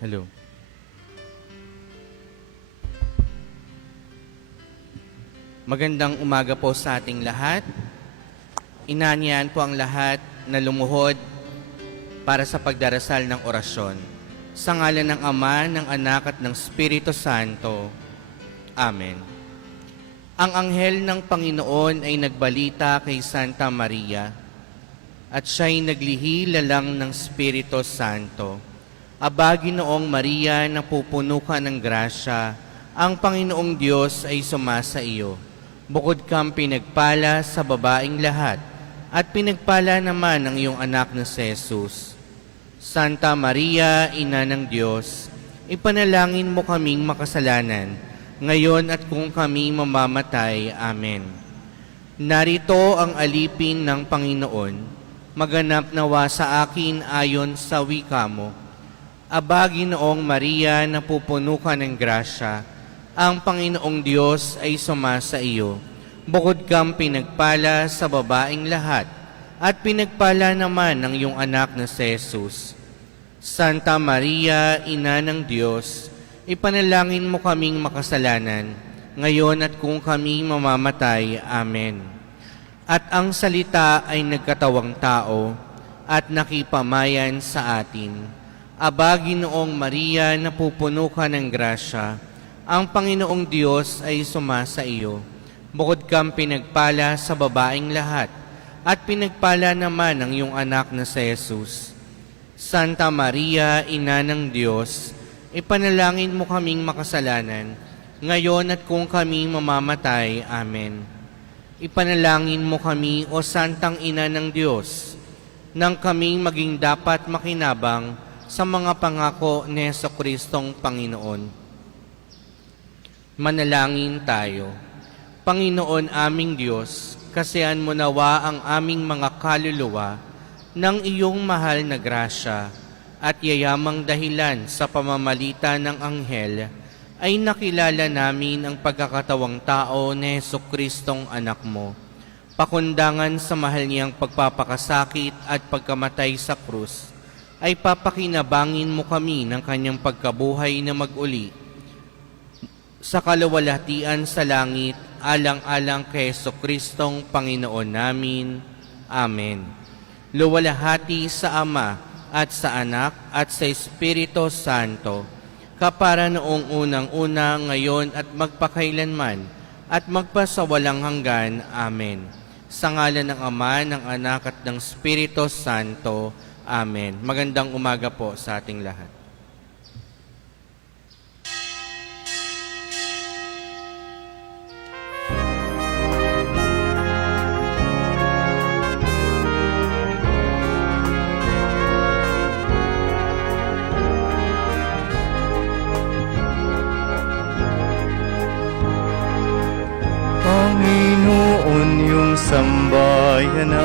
Hello. Magandang umaga po sa ating lahat. Inanyayahan po ang lahat na lumuhod para sa pagdarasal ng orasyon. Sa ngalan ng Ama, ng Anak at ng Espiritu Santo. Amen. Ang anghel ng Panginoon ay nagbalita kay Santa Maria at siya'y naglihi lalang ng Espiritu Santo. Aba, Ginoong Maria, napupuno ka ng grasya, ang Panginoong Diyos ay sumasa iyo. Bukod kang pinagpala sa babaing lahat, at pinagpala naman ang iyong anak na si Jesus. Santa Maria, Ina ng Diyos, ipanalangin mo kaming makasalanan, ngayon at kung kami mamamatay. Amen. Narito ang alipin ng Panginoon, maganap nawa sa akin ayon sa wika mo. Aba, Ginoong Maria, napupuno ka ng grasya, ang Panginoong Diyos ay sumasa iyo. Bukod kang pinagpala sa babaing lahat, at pinagpala naman ang iyong anak na si Jesus. Santa Maria, Ina ng Diyos, ipanalangin mo kaming makasalanan, ngayon at kung kami mamamatay. Amen. At ang salita ay nagkatawang tao, at nakipamayan sa atin. Aba, Ginoong Maria, napupuno ka ng grasya, ang Panginoong Diyos ay sumasa iyo. Bukod kang pinagpala sa babaing lahat, at pinagpala naman ang iyong anak na si Jesus. Santa Maria, Ina ng Diyos, ipanalangin mo kaming makasalanan, ngayon at kung kami mamamatay. Amen. Ipanalangin mo kami, O Santang Ina ng Diyos, nang kaming maging dapat makinabang sa mga pangako ni Jesucristong Panginoon. Manalangin tayo. Panginoon aming Diyos, kasihan mo nawa ang aming mga kaluluwa ng iyong mahal na grasya at yayamang dahilan sa pamamagitan ng anghel ay nakilala namin ang pagkakatawang tao ni Jesucristong anak mo. Pakundangan sa mahal niyang pagpapakasakit at pagkamatay sa krus, ay papakinabangin mo kami ng kanyang pagkabuhay na mag-uli sa kaluwalhatian sa langit, alang-alang kay Jesucristong Panginoon namin. Amen. Luwalhati sa Ama at sa Anak at sa Espiritu Santo, kapara noong unang-una, ngayon at magpakailanman, at magpasawalang hanggan. Amen. Sa ngalan ng Ama, ng Anak at ng Espiritu Santo. Amen. Magandang umaga po sa ating lahat. Panginoon, yung sambayanan,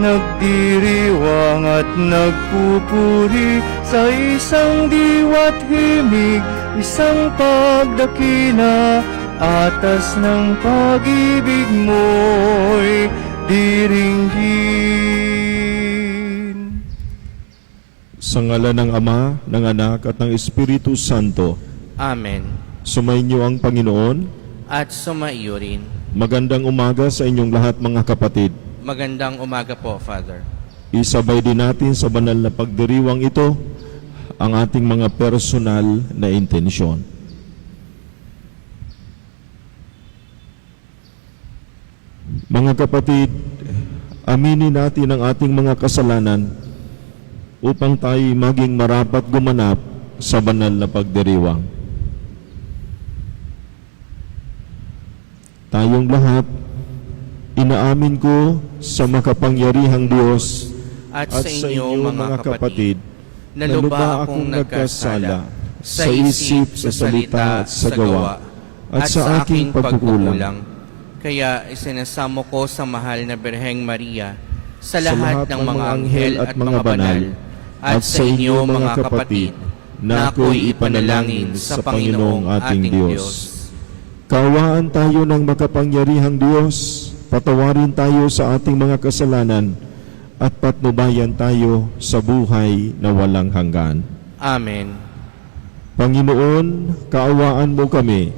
nagdiriwang at nagpupuri sa isang diwa't himig, isang pagdakina, atas ng pag-ibig mo'y diringgin. Sa ngalan ng Ama, ng Anak at ng Espiritu Santo. Amen. Sumainyo ang Panginoon. At sumaiyo rin. Magandang umaga sa inyong lahat, mga kapatid. Magandang umaga po, Father. Isabay din natin sa banal na pagdiriwang ito ang ating mga personal na intensyon. Mga kapatid, aminin natin ang ating mga kasalanan upang tayo maging marapat gumanap sa banal na pagdiriwang. Tayong lahat, inaamin ko sa makapangyarihang Diyos At sa inyo, mga kapatid, na lubha akong nagkasala sa isip, sa salita at sa gawa, at sa aking pagkukulang. Kaya isinasamo ko sa mahal na Birheng Maria, sa lahat ng mga anghel at mga banal, at sa inyo, mga kapatid, na ako'y ipanalangin sa Panginoong ating Diyos. Kaawaan tayo ng makapangyarihang Diyos, patawarin tayo sa ating mga kasalanan, at patnubayan tayo sa buhay na walang hanggan. Amen. Panginoon, kaawaan mo kami.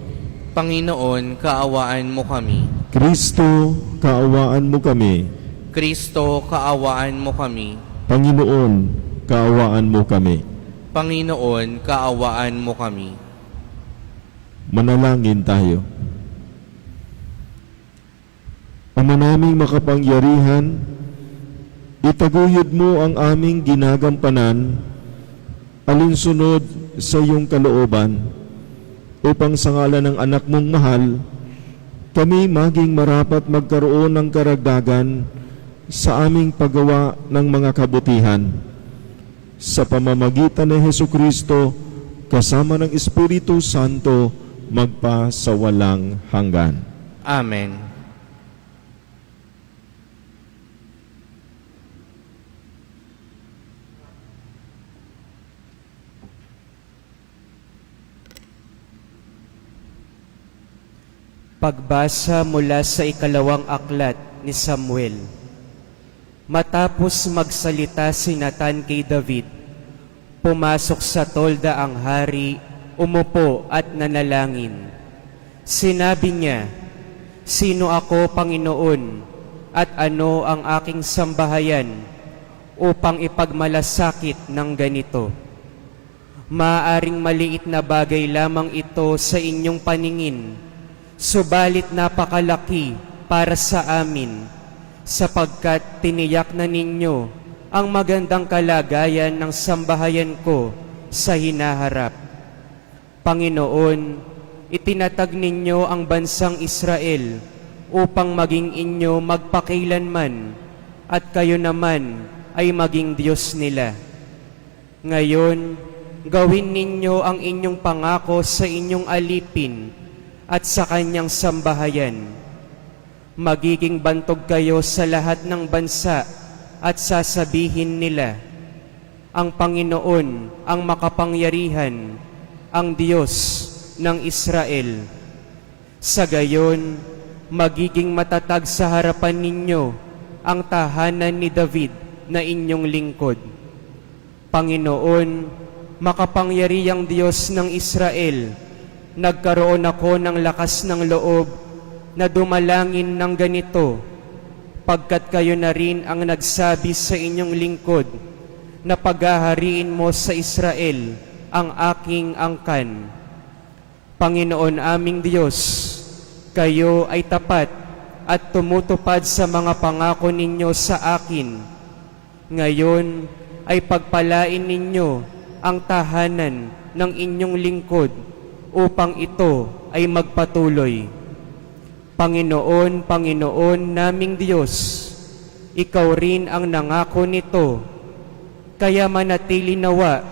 Panginoon, kaawaan mo kami. Kristo, kaawaan mo kami. Kristo, kaawaan mo kami. Panginoon, kaawaan mo kami. Panginoon, kaawaan mo kami. Manalangin tayo. Ama naming makapangyarihan, itaguyod mo ang aming ginagampanan alinsunod sa iyong kalooban, upang sa ngalan ng anak mong mahal, kami maging marapat magkaroon ng karagdagan sa aming paggawa ng mga kabutihan. Sa pamamagitan ni Hesukristo, kasama ng Espiritu Santo, magpa sa walang hanggan. Amen. Pagbasa mula sa ikalawang aklat ni Samuel. Matapos magsalita si Nathan kay David, pumasok sa tolda ang hari, umupo at nanalangin. Sinabi niya, "Sino ako, Panginoon, at ano ang aking sambahayan upang ipagmalasakit ng ganito? Maaaring maliit na bagay lamang ito sa inyong paningin, subalit napakalaki para sa amin, sapagkat tiniyak na ninyo ang magandang kalagayan ng sambahayan ko sa hinaharap. Panginoon, itinatag ninyo ang bansang Israel upang maging inyo magpakailanman, at kayo naman ay maging Diyos nila. Ngayon, gawin ninyo ang inyong pangako sa inyong alipin at sa kanyang sambahayan. Magiging bantog kayo sa lahat ng bansa at sasabihin nila, ang Panginoon ang makapangyarihan, ang Diyos ng Israel. Sa gayon, magiging matatag sa harapan ninyo ang tahanan ni David na inyong lingkod. Panginoon, makapangyarihang Diyos ng Israel, nagkaroon ako ng lakas ng loob na dumalangin ng ganito, pagkat kayo na rin ang nagsabi sa inyong lingkod na paghahariin mo sa Israel ang aking angkan. Panginoon aming Diyos, kayo ay tapat at tumutupad sa mga pangako ninyo sa akin. Ngayon ay pagpalain ninyo ang tahanan ng inyong lingkod upang ito ay magpatuloy. Panginoon, Panginoon naming Diyos, ikaw rin ang nangako nito, kaya manatili nawa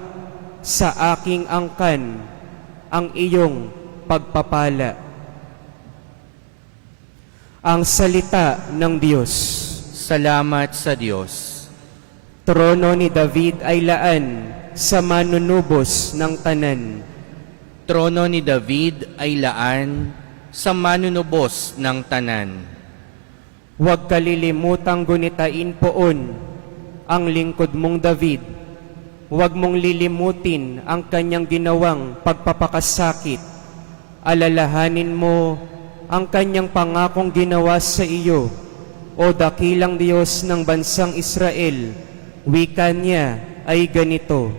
sa aking angkan ang iyong pagpapala. Ang salita ng Diyos. Salamat sa Diyos. Trono ni David ay laan sa manunubos ng tanan. Trono ni David ay laan sa manunubos ng tanan. Huwag kalilimutang gunitain poon ang lingkod mong David. Huwag mong lilimutin ang kanyang ginawang pagpapakasakit. Alalahanin mo ang kanyang pangakong ginawa sa iyo, o dakilang Diyos ng bansang Israel. Wika niya ay ganito,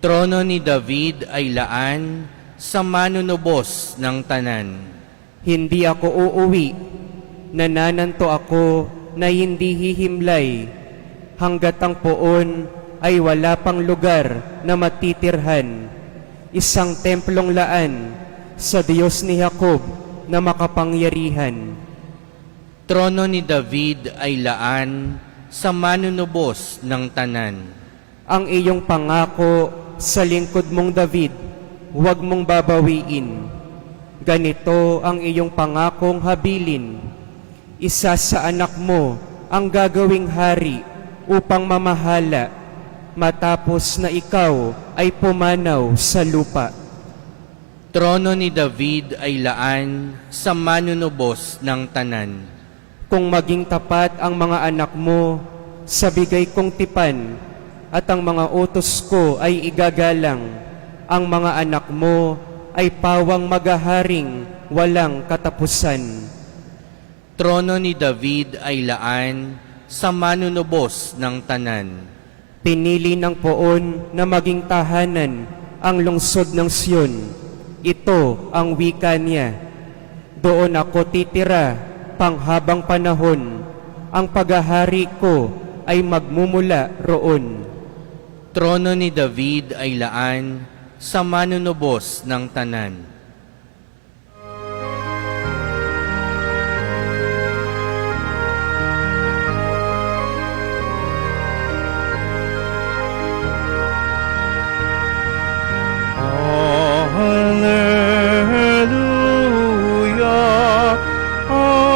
Trono ni David ay laan sa manunubos ng tanan. hindi ako uuwi, nanananto ako na hindi hihimlay, hanggat ang poon ay wala pang lugar na matitirhan. Isang templong laan sa Diyos ni Jacob na makapangyarihan. Trono ni David ay laan sa manunubos ng tanan. Ang iyong pangako sa lingkod mong David, huwag mong babawiin. Ganito ang iyong pangakong habilin. Isa sa anak mo ang gagawing hari upang mamahala, matapos na ikaw ay pumanaw sa lupa. Trono ni David ay laan sa manunubos ng tanan. Kung maging tapat ang mga anak mo sa bigay kong tipan, at ang mga utos ko ay igagalang. Ang mga anak mo ay pawang magaharing walang katapusan. Trono ni David ay laan sa manunubos ng tanan. Pinili ng poon na maging tahanan ang lungsod ng Sion. Ito ang wika niya. Doon ako titira panghabang panahon. Ang paghahari ko ay magmumula roon. Trono ni David ay laan sa manunubos ng tanan. Hallelujah, Hallelujah,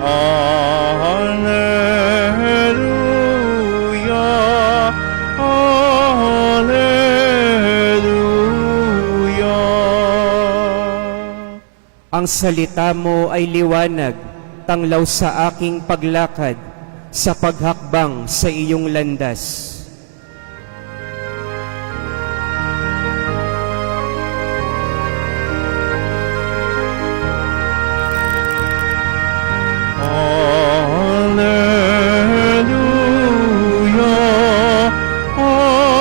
Hallelujah, Hallelujah. Ang salita mo ay liwanag, tanglaw sa aking paglakad, sa paghakbang sa iyong landas. Hallelujah, Hallelujah,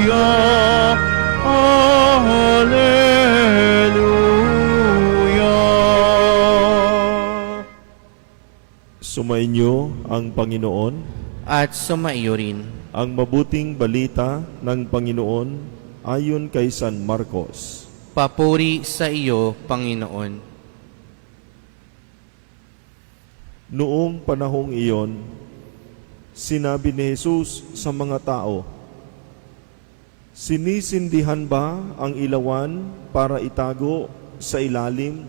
Hallelujah, Hallelujah. Sumainyo ang Panginoon, At sumaiyo rin. ang mabuting balita ng Panginoon ayon kay San Marcos. Papuri sa iyo, Panginoon. Noong panahong iyon, sinabi ni Jesus sa mga tao, "Sinisindihan ba ang ilawan para itago sa ilalim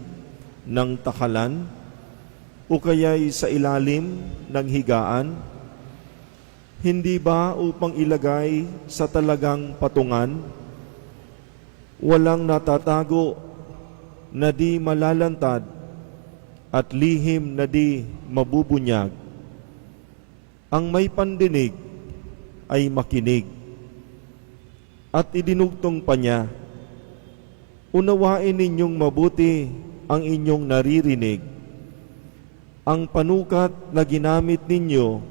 ng takalan o kaya'y sa ilalim ng higaan? Hindi ba upang ilagay sa talagang patungan? Walang natatago na di malalantad at lihim na di mabubunyag. Ang may pandinig ay makinig." At idinugtong pa niya, "Unawain ninyong mabuti ang inyong naririnig. Ang panukat na ginamit ninyo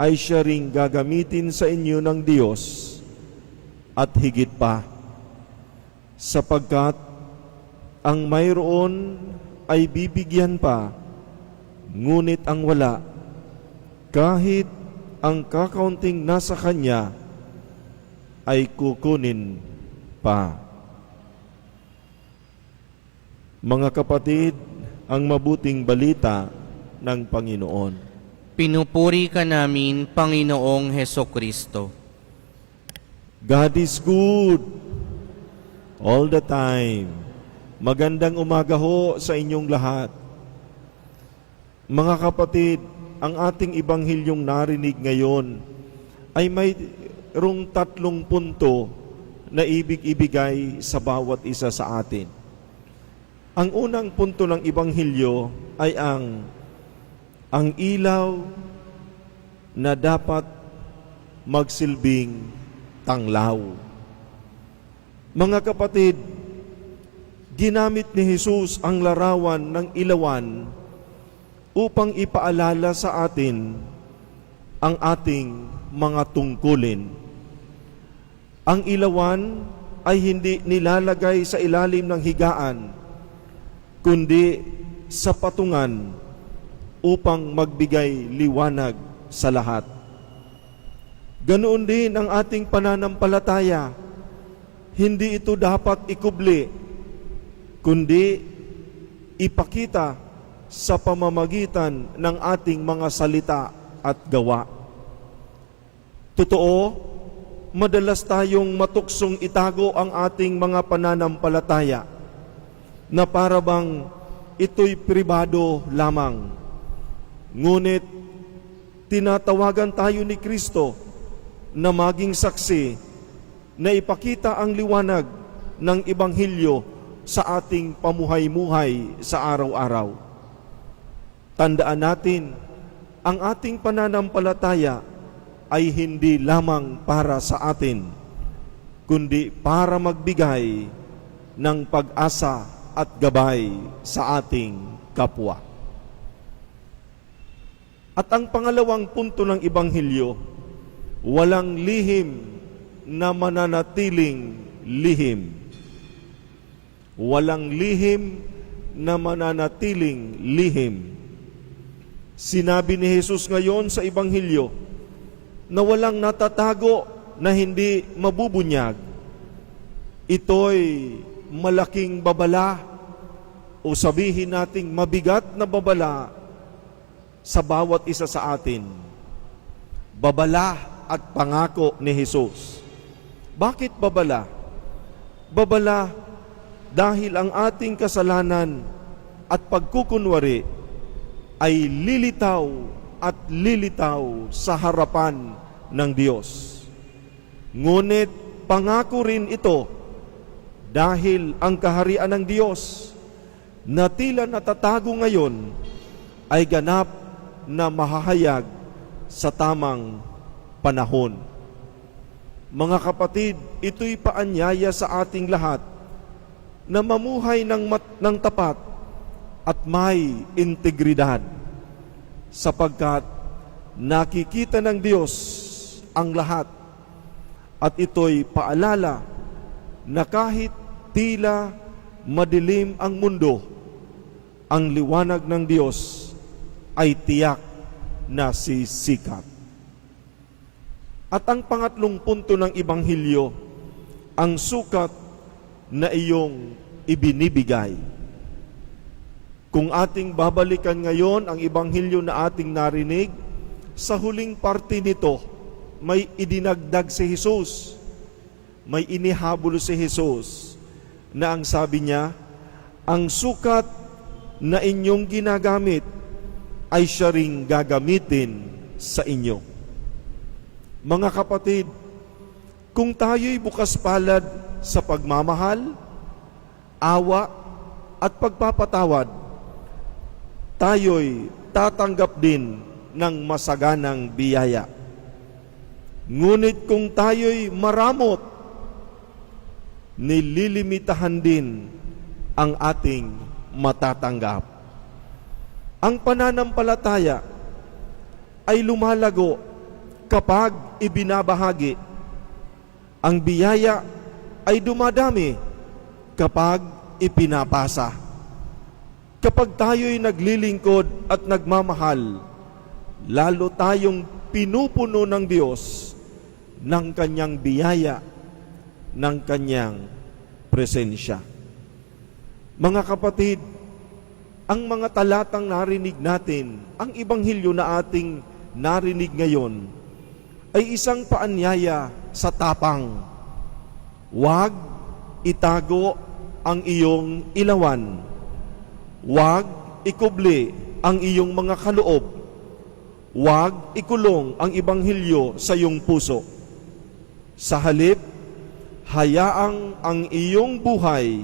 ay siya ring gagamitin sa inyo ng Diyos at higit pa, sapagkat ang mayroon ay bibigyan pa, ngunit ang wala, kahit ang kakaunting nasa kanya, ay kukunin pa." Mga kapatid, ang mabuting balita ng Panginoon. Pinupuri ka namin, Panginoong Hesukristo. God is good all the time. Magandang umaga ho sa inyong lahat. Mga kapatid, ang ating ibanghilyong narinig ngayon ay mayroong 3 punto na ibig ibigay sa bawat isa sa atin. Ang unang punto ng ibanghilyo ay ang ilaw na dapat magsilbing tanglaw. Mga kapatid, ginamit ni Jesus ang larawan ng ilawan upang ipaalala sa atin ang ating mga tungkulin. Ang ilawan ay hindi nilalagay sa ilalim ng higaan, kundi sa patungan upang magbigay liwanag sa lahat. Ganoon din ang ating pananampalataya. Hindi ito dapat ikubli, kundi ipakita sa pamamagitan ng ating mga salita at gawa. Totoo, madalas tayong matuksong itago ang ating mga pananampalataya na para bang ito'y pribado lamang. Ngunit tinatawagan tayo ni Kristo na maging saksi na ipakita ang liwanag ng Ebanghelyo sa ating pamuhay-muhay sa araw-araw. Tandaan natin, ang ating pananampalataya ay hindi lamang para sa atin, kundi para magbigay ng pag-asa at gabay sa ating kapwa. At ang pangalawang punto ng Ebanghelyo, walang lihim na mananatiling lihim. Walang lihim na mananatiling lihim. Sinabi ni Jesus ngayon sa Ebanghelyo na walang natatago na hindi mabubunyag. Ito'y malaking babala o sabihin nating mabigat na babala sa bawat isa sa atin. Babala at pangako ni Jesus. Bakit babala? Babala dahil ang ating kasalanan at pagkukunwari ay lilitaw at lilitaw sa harapan ng Diyos. Ngunit pangako rin ito dahil ang kaharian ng Diyos na tila natatago ngayon ay ganap na mahahayag sa tamang panahon. Mga kapatid, ito'y paanyaya sa ating lahat na mamuhay ng tapat at may integridad, sapagkat nakikita ng Diyos ang lahat at ito'y paalala na kahit tila madilim ang mundo, ang liwanag ng Diyos ay tiyak na sisikat. At ang pangatlong punto ng Ebanghelyo, ang sukat na iyong ibinibigay. Kung ating babalikan ngayon ang Ebanghelyo na ating narinig, sa huling parte nito, may idinagdag si Jesus. May inihabol si Jesus na ang sabi niya, ang sukat na inyong ginagamit ay siya ring gagamitin sa inyo. Mga kapatid, kung tayo'y bukas palad sa pagmamahal, awa at pagpapatawad, tayo'y tatanggap din ng masaganang biyaya. Ngunit kung tayo'y maramot, nililimitahan din ang ating matatanggap. Ang pananampalataya ay lumalago kapag ibinabahagi. Ang biyaya ay dumadami kapag ipinapasa. Kapag tayo'y naglilingkod at nagmamahal, lalo tayong pinupuno ng Diyos ng Kanyang biyaya, ng Kanyang presensya. Mga kapatid, ang mga talatang narinig natin, ang Ebanghelyo na ating narinig ngayon, ay isang paanyaya sa tapang. Huwag itago ang iyong ilawan. Huwag ikubli ang iyong mga kaloob. Huwag ikulong ang Ebanghelyo sa iyong puso. Sa halip, hayaang ang iyong buhay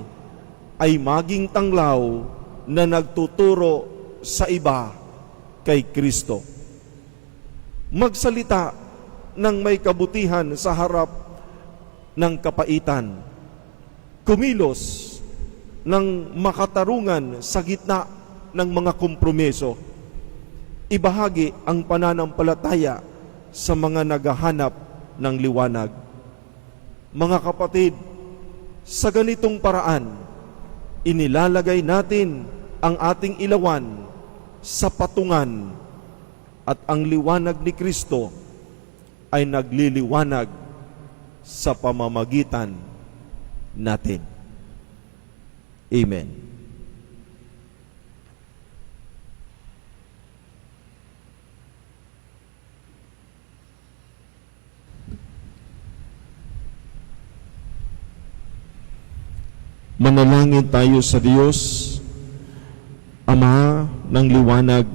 ay maging tanglaw na nagtuturo sa iba kay Kristo. Magsalita ng may kabutihan sa harap ng kapaitan. Kumilos ng makatarungan sa gitna ng mga kompromiso. Ibahagi ang pananampalataya sa mga naghahanap ng liwanag. Mga kapatid, sa ganitong paraan, inilalagay natin ang ating ilawan sa patungan at ang liwanag ni Kristo ay nagliliwanag sa pamamagitan natin. Amen. Manalangin tayo sa Diyos, Ama ng liwanag,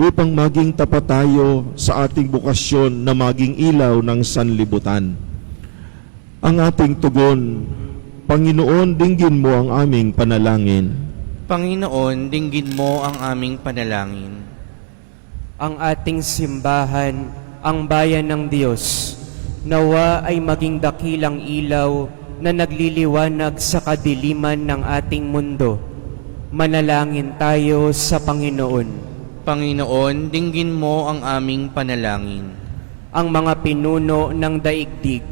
upang maging tapat tayo sa ating bukasyon na maging ilaw ng sanlibutan. ang ating tugon. Panginoon, dinggin mo ang aming panalangin. Panginoon, dinggin mo ang aming panalangin. Ang ating simbahan, ang bayan ng Diyos, nawa ay maging dakilang ilaw na nagliliwanag sa kadiliman ng ating mundo. Manalangin tayo sa Panginoon. Panginoon, dinggin mo ang aming panalangin. Ang mga pinuno ng daigdig,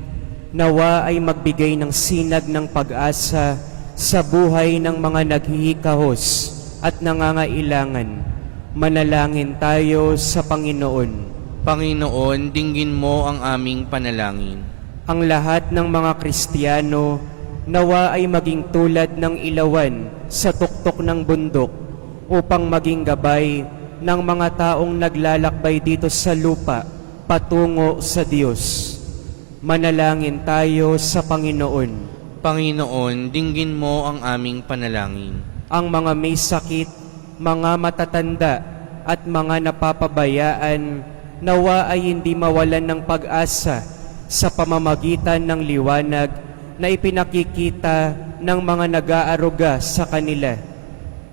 nawa ay magbigay ng sinag ng pag-asa sa buhay ng mga naghihikahos at nangangailangan. Manalangin tayo sa Panginoon. Panginoon, dinggin mo ang aming panalangin. Ang lahat ng mga Kristiyano, nawa ay maging tulad ng ilawan sa tuktok ng bundok upang maging gabay ng mga taong naglalakbay dito sa lupa patungo sa Diyos. Manalangin tayo sa Panginoon. Panginoon, dinggin mo ang aming panalangin. Ang mga may sakit, mga matatanda at mga napapabayaan, nawa ay hindi mawalan ng pag-asa sa pamamagitan ng liwanag na ipinakikita ng mga nag-aaruga sa kanila.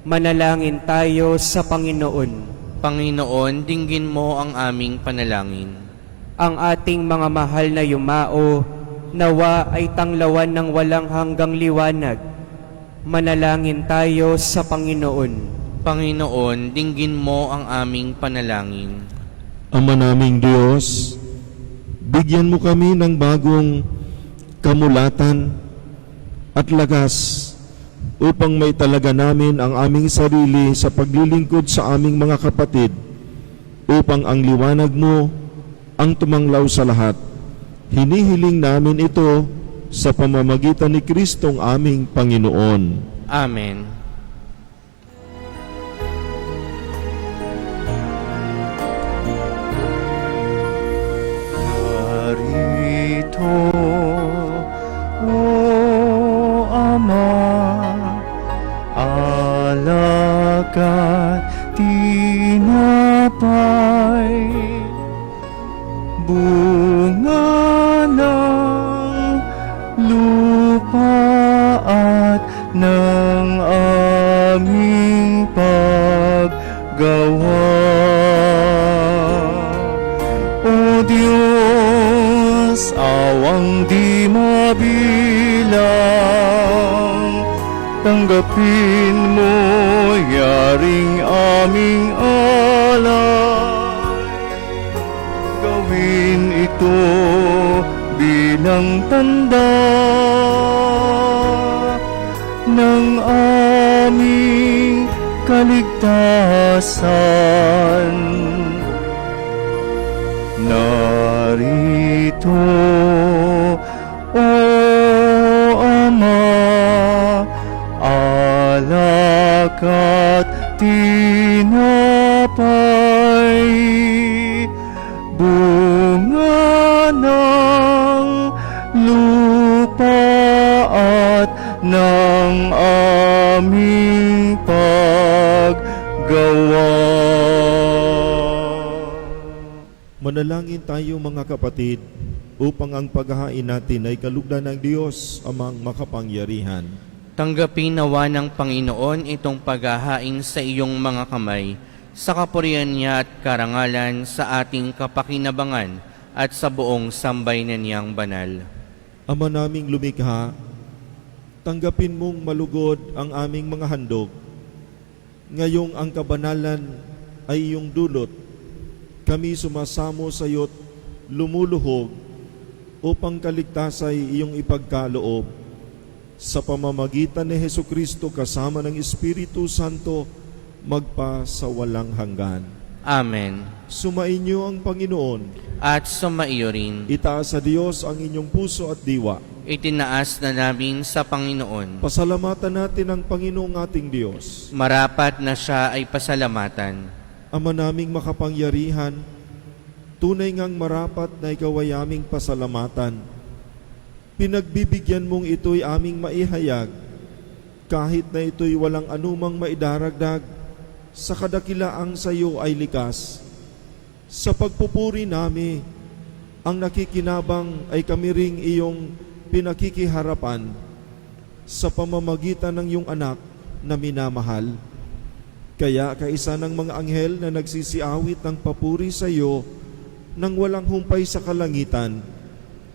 Manalangin tayo sa Panginoon. Panginoon, dinggin mo ang aming panalangin. Ang ating mga mahal na yumao, nawa ay tanglawan ng walang hanggang liwanag. Manalangin tayo sa Panginoon. Panginoon, dinggin mo ang aming panalangin. Ama naming Diyos, bigyan mo kami ng bagong kamulatan at lakas upang may talaga namin ang aming sarili sa paglilingkod sa aming mga kapatid, upang ang liwanag mo ang tumanglaw sa lahat. Hinihiling namin ito sa pamamagitan ni Kristong aming Panginoon. Amen. Narito, O Ama, alak at tinapay, bunga ng lupa at ng aming paggawa. O Diyos, awang di mabilang, tanggapin mo yaring aming alay. Gawin ito bilang tanda ng aming kaligtasan. Narito, O Ama, alak at tinapay, bunga ng lupa at ng aming paggawa. Manalangin tayo mga kapatid, upang ang paghahain natin ay kalugdan ng Diyos amang makapangyarihan. Tanggapin nawa ng Panginoon itong paghahain sa iyong mga kamay, sa kapurihan niya at karangalan sa ating kapakinabangan at sa buong sambayanan niyang banal. Ama naming lumikha, tanggapin mong malugod ang aming mga handog. Ngayong ang kabanalan ay iyong dulot, kami sumasamo sa iyo't lumuluhog upang kaligtas ay iyong ipagkaloob. Sa pamamagitan ni Hesukristo kasama ng Espiritu Santo, magpa sa walang hanggan. Amen. Sumainyo ang Panginoon. At sumaiyo rin, Itaas sa Diyos ang inyong puso at diwa. itinaas na namin sa Panginoon. Pasalamatan natin ang Panginoong ating Diyos. Marapat na siya ay pasalamatan. Ama naming makapangyarihan, tunay ngang marapat na ikaw ay aming pasalamatan. Pinagbibigyan mong ito'y aming maihayag, kahit na ito'y walang anumang maidaragdag, sa kadakilaang sa iyo ay likas. Sa pagpupuri nami, ang nakikinabang ay kami ring iyong pinakikiharapan sa pamamagitan ng iyong anak na minamahal. Kaya kaisa ng mga anghel na nagsisiawit ng papuri sa iyo nang walang humpay sa kalangitan,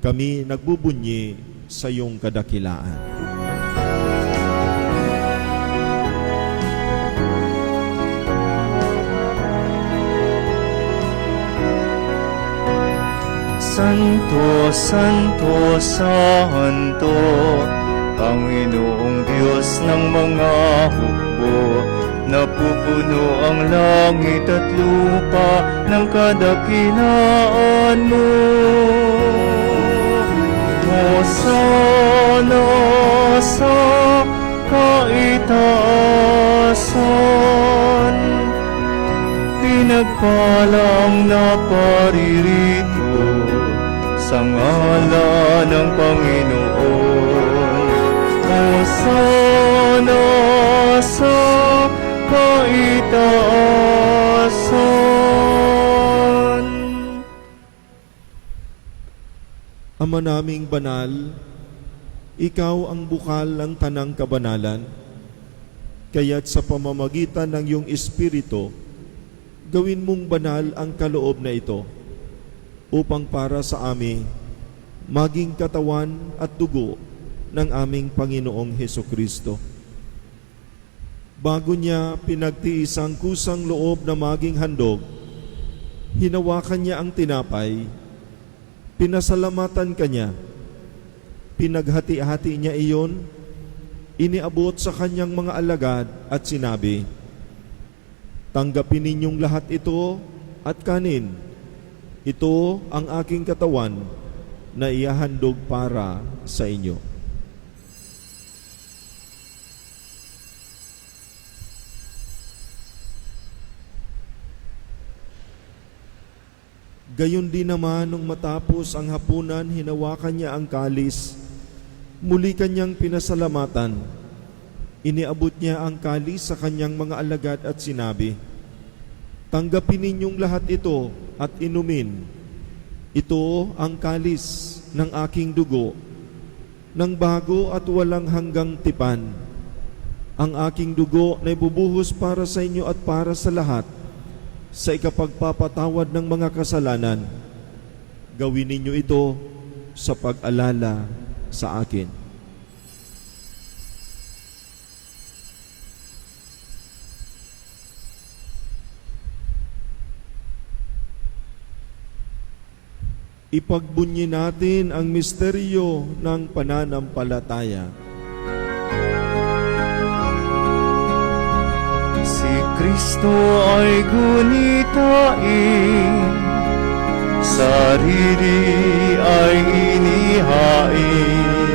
kami nagbubunyi sa iyong kadakilaan. Santo, Santo, Santo, Panginoong Diyos ng mga hukbo, napupuno ang langit at lupa ng kadakilaan mo. Hosana sa kaitaasan, pinagpalang na paririto sa ngalan ng Panginoon. Hosana sa kaitaasan. Ama naming banal, ikaw ang bukal ng tanang kabanalan, kaya't sa pamamagitan ng iyong Espiritu, gawin mong banal ang kaloob na ito, upang para sa amin maging katawan at dugo ng aming Panginoong Hesukristo. Bago niya pinagtiis ang kusang loob na maging handog, hinawakan niya ang tinapay, pinasalamatan kanya, pinaghati-hati niya iyon, iniabot sa kanyang mga alagad at sinabi, "Tanggapin ninyong lahat ito at kanin. Ito ang aking katawan na ihahandog para sa inyo." Gayon din naman nung matapos ang hapunan, hinawakan niya ang kalis, muli kanyang pinasalamatan. Iniabot niya ang kalis sa kanyang mga alagad at sinabi, "Tanggapin ninyong lahat ito at inumin. Ito ang kalis ng aking dugo, ng bago at walang hanggang tipan. Ang aking dugo na ibubuhos para sa inyo at para sa lahat, sa ikapagpapatawad ng mga kasalanan. Gawin ninyo ito sa pag-alala sa akin." Ipagbunyi natin ang misteryo ng pananampalataya. Si Kristo ay gunitain, sarili ay inihain,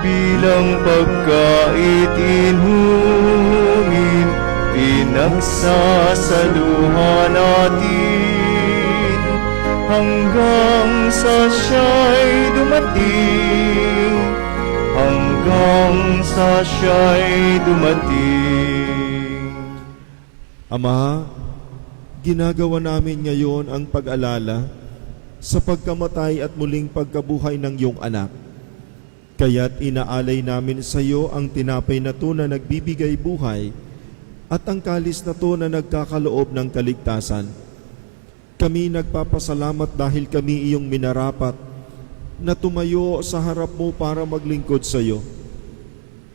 bilang pagkait inumin, pinagsasaluhan natin, hanggang sa siya'y dumating, hanggang sa siya'y dumating. Ama, ginagawa namin ngayon ang pag-alala sa pagkamatay at muling pagkabuhay ng iyong anak. Kaya't inaalay namin sa iyo ang tinapay na to na nagbibigay buhay at ang kalis na to na nagkakaloob ng kaligtasan. Kami nagpapasalamat dahil kami iyong minarapat na tumayo sa harap mo para maglingkod sa iyo.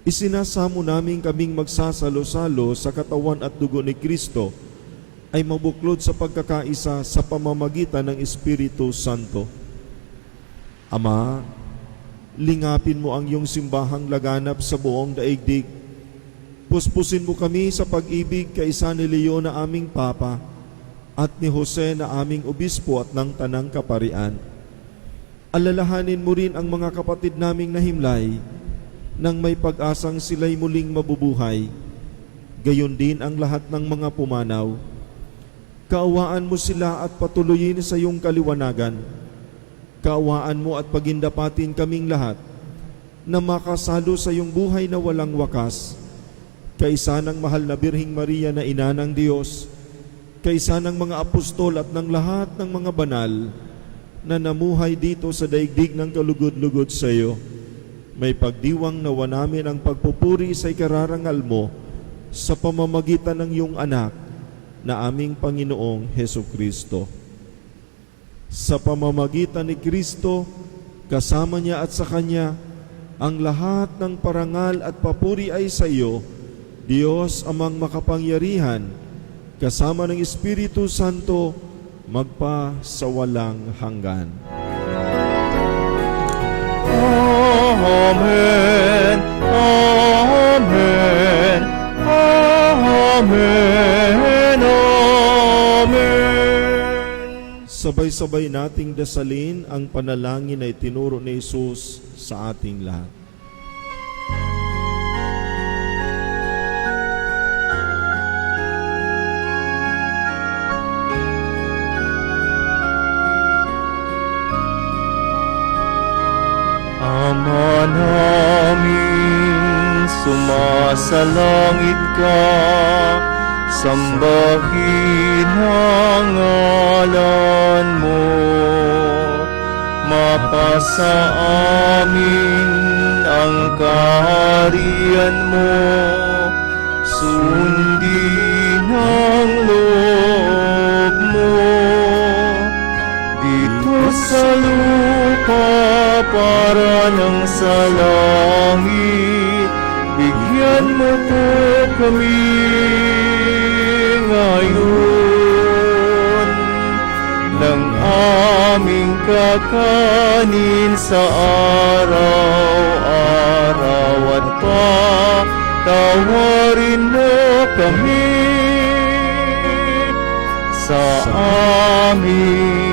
Isinasamo namin kaming magsasalo-salo sa katawan at dugo ni Kristo ay mabuklod sa pagkakaisa sa pamamagitan ng Espiritu Santo. Ama, lingapin mo ang iyong simbahang laganap sa buong daigdig. Puspusin mo kami sa pag-ibig kaisa ni Leo na aming Papa at ni Jose na aming Obispo at ng Tanang Kaparian. Alalahanin mo rin ang mga kapatid naming nahimlay nang may pag-asang sila'y muling mabubuhay. Gayon din ang lahat ng mga pumanaw. Kaawaan mo sila at patuloyin sa iyong kaliwanagan. Kaawaan mo at pagindapatin kaming lahat na makasalo sa iyong buhay na walang wakas. Kaisa ng mahal na Birhing Maria na Ina ng Diyos, kaisa ng mga apostol at ng lahat ng mga banal, na namuhay dito sa daigdig ng kalugod-lugod sa iyo. May pagdiwang nawa namin ang pagpupuri sa ikararangal mo sa pamamagitan ng iyong anak na aming Panginoong Heso Kristo. Sa pamamagitan ni Kristo, kasama niya at sa Kanya, ang lahat ng parangal at papuri ay sa iyo, Diyos amang makapangyarihan, kasama ng Espiritu Santo, magpa sa walang hanggan. Amen, Amen, Amen, Amen. Sabay-sabay nating dasalin ang panalangin na itinuro ni Jesus sa ating lahat. Ama namin, sumasalangit ka, sambahin ang ngalan mo. Mapasa amin ang kaharian mo, sundin ang loob mo. Dito sa lupa para ng sa langit, bigyan mo po kami ngayon ng aming kakanin sa araw-araw, at patawarin mo kami sa aming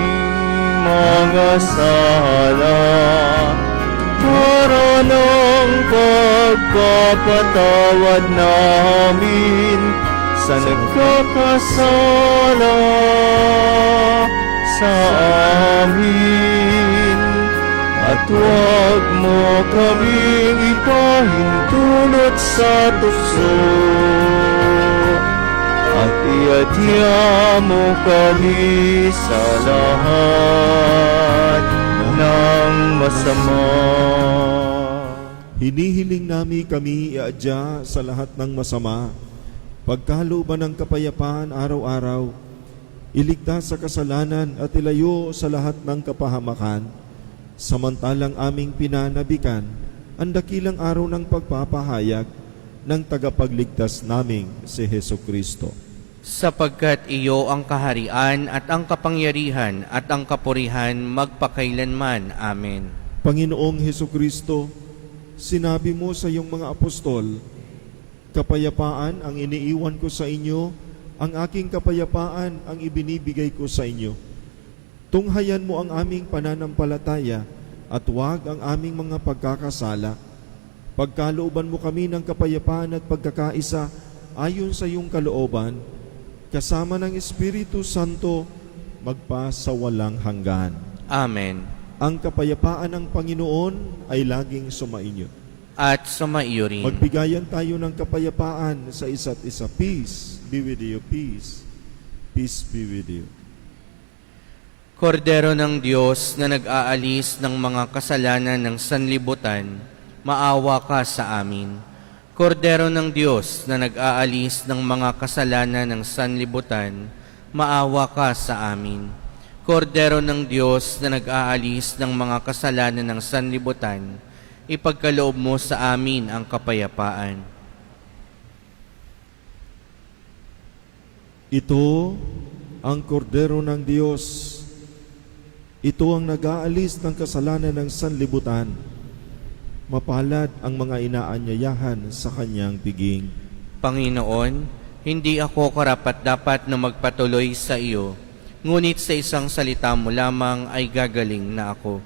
mga sala, para ng pagpapatawad namin sa nagkakasala sa amin. At huwag mo kaming ipahintulot sa tukso, at iadya mo kami sa lahat ng masama. Hinihiling namin kami iadya sa lahat ng masama, pagkalooban ng kapayapaan araw-araw, iligtas sa kasalanan at ilayo sa lahat ng kapahamakan, samantalang aming pinanabikan ang dakilang araw ng pagpapahayag ng tagapagligtas naming si Heso Kristo. Sapagkat iyo ang kaharian at ang kapangyarihan at ang kapurihan magpakailanman. Amen. Panginoong Heso Kristo, sinabi mo sa iyong mga apostol, kapayapaan ang iniiwan ko sa inyo, ang aking kapayapaan ang ibinibigay ko sa inyo. Tunghayan mo ang aming pananampalataya at huwag ang aming mga pagkakasala. Pagkalooban mo kami ng kapayapaan at pagkakaisa ayon sa iyong kalooban, kasama ng Espiritu Santo, magpa sa walang hanggan. Amen. Ang kapayapaan ng Panginoon ay laging sumainyo. At sumaiyo rin. Magbigayan tayo ng kapayapaan sa isa't isa. Peace be with you, peace. Peace be with you. Kordero ng Diyos na nag-aalis ng mga kasalanan ng sanlibutan, maawa ka sa amin. Kordero ng Diyos na nag-aalis ng mga kasalanan ng sanlibutan, maawa ka sa amin. Kordero ng Diyos na nag-aalis ng mga kasalanan ng sanlibutan, ipagkaloob mo sa amin ang kapayapaan. Ito ang kordero ng Diyos. Ito ang nag-aalis ng kasalanan ng sanlibutan. Mapalad ang mga inaanyayahan sa kanyang piging. Panginoon, hindi ako karapat-dapat na magpatuloy sa iyo, ngunit sa isang salita mo lamang ay gagaling na ako.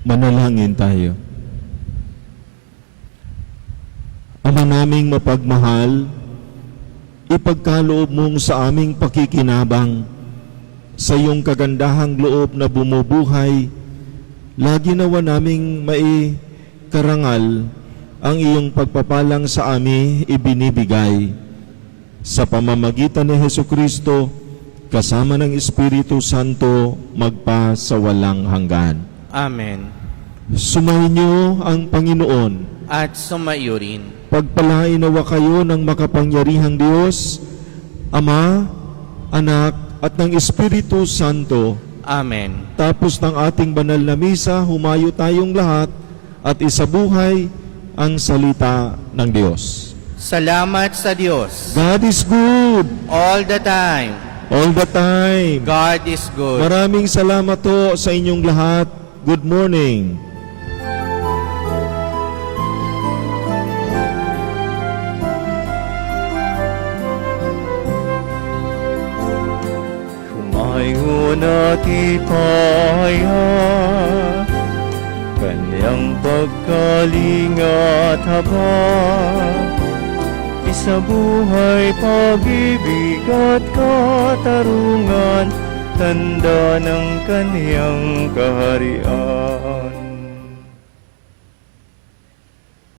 Manalangin tayo. Ama naming mapagmahal, ipagkaloob mong sa aming pakikinabang sa iyong kagandahang loob na bumubuhay, lagi nawa naming maikarangal ang iyong pagpapalang sa amin ibinibigay. Sa pamamagitan ni Hesukristo, kasama ng Espiritu Santo, magpa sa walang hanggan. Amen. Sumainyo ang Panginoon. At sumayo rin. Pagpalain nawa kayo ng makapangyarihang Diyos, Ama, Anak, at ng Espiritu Santo. Amen. Tapos ng ating banal na misa, humayo tayong lahat at isabuhay ang salita ng Diyos. Salamat sa Diyos. God is good All the time. all the time. God is good. Maraming salamat po sa inyong lahat. Good morning. Kumayo na tipaya, kanyang pagkalingat habang isabuhay pag-ibig at katarungan, tanda ng kanyang kaharian.